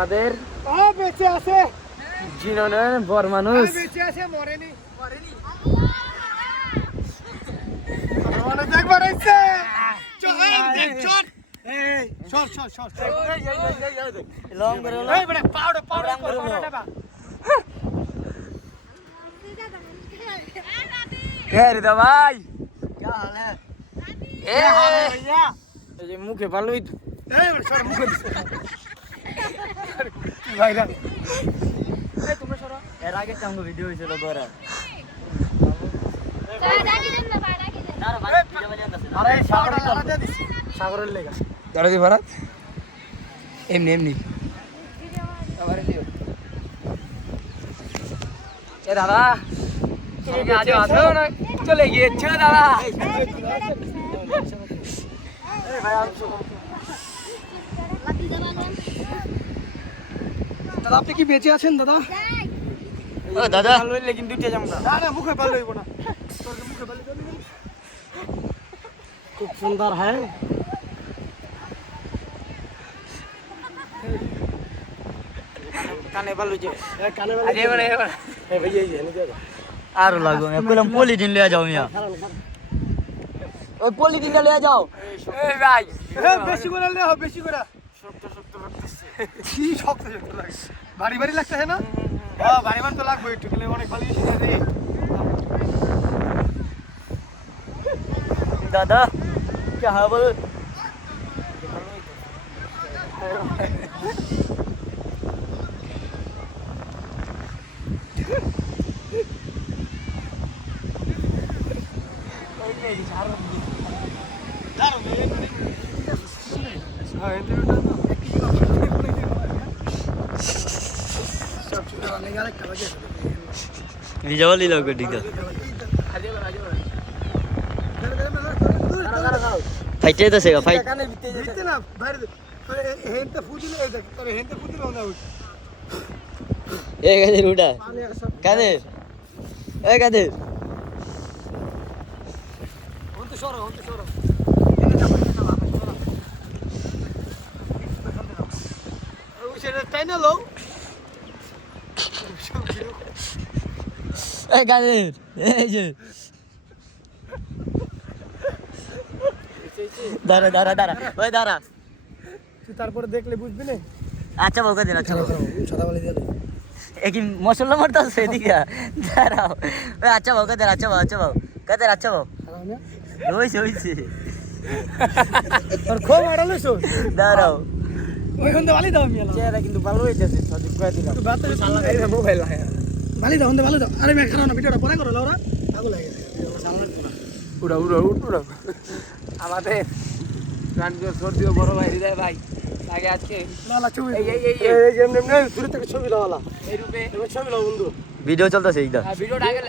আমাদের বেঁচে আছে জিননের বর মানুষ বেঁচে আছে মরেনি মানে দেখবার আইছে চল চল এই চল চল চল লং করে এই বড় পাউডার নেবা ए रिदा भाई क्या हाल है ए भैया ये मुखे पालो ही এই বড় সর মুখ ভাই না এই তোমরা সরো এর আগে টাঙ্গো ভিডিও হইছিল গোরা আরে সাগরের দিছি সাগরের লেগা দাঁড়া দি ভরাত এমনি এমনি আমারে দিও এ দাদা তুমি আজ আসো না চলে গিয়েছো দাদা এই ভাই আসো দাদা আপনি কি বেঁচে আছেন দাদা ও দাদা ভালো হইলে কিন্তু উঠে যাম না না না মুখে ভালো হইব না তোর মুখে ভালো যাবে খুব সুন্দর है কানে ভালো যে কানে আরে বড় ए भैया ये नहीं देगा আর লাগো আমি কইলাম পলিথিন লয়ে যাও মিয়া ওই পলিথিন লয়ে যাও এই ভাই ए বেশি করে লে हो বেশি করে শক্ত শক্ত লাগতেছে কি শক্ত শক্ত লাগে ভারী ভারী লাগতেছে না हां ভারী ভারী তো লাগবে একটু গেলে অনেক ভালো শিখে রে দাদা কি হাবল ভিজাওয়ালি লাগবে ঠিক আছে ফাইটে তো সেগা ফাইট ভিতরে না বাইরে হেনতে ফুদিলে এই দেখ তোর হেনতে ফুদিলে না এ কাদের উঠা কাদের এ কাদের হন্তে সরো ওই সেটা টাইনা লও এ কাদের এই যে দাঁড়া দাঁড়া দাঁড়া ওই দাঁড়া তুই তারপরে দেখলে বুঝবি না আচ্ছা বাবু কাদের আচ্ছা বাবু সাদা বলে দিলে এ কি মশলা মারতা সেদিকে দাঁড়াও ওই আচ্ছা বাবু কাদের আচ্ছা বাবু কাদের আচ্ছা বাবু ওইছে আর খুব আড়ালে শো দাঁড়াও ওই হন্তে ভালো দাও মিয়া চেহারা কিন্তু ভালো হইতেছে সঠিক কয়ে দিলাম তুই বাতে সালা এই মোবাইল লাগে ভালো দাও হন্তে ভালো দাও আরে মে খারাপ না ভিডিওটা পরে করো লাউরা আগো লাগে উড়া আমাদের ট্রান্সফার করে দিও বড় ভাই হৃদয় ভাই আগে আজকে লালা ছবি এই এই যেমন দূরে থেকে ছবি লাওয়ালা এই রূপে ছবি লাও বন্ধু ভিডিও চলতেছে এইটা ভিডিওটা আগে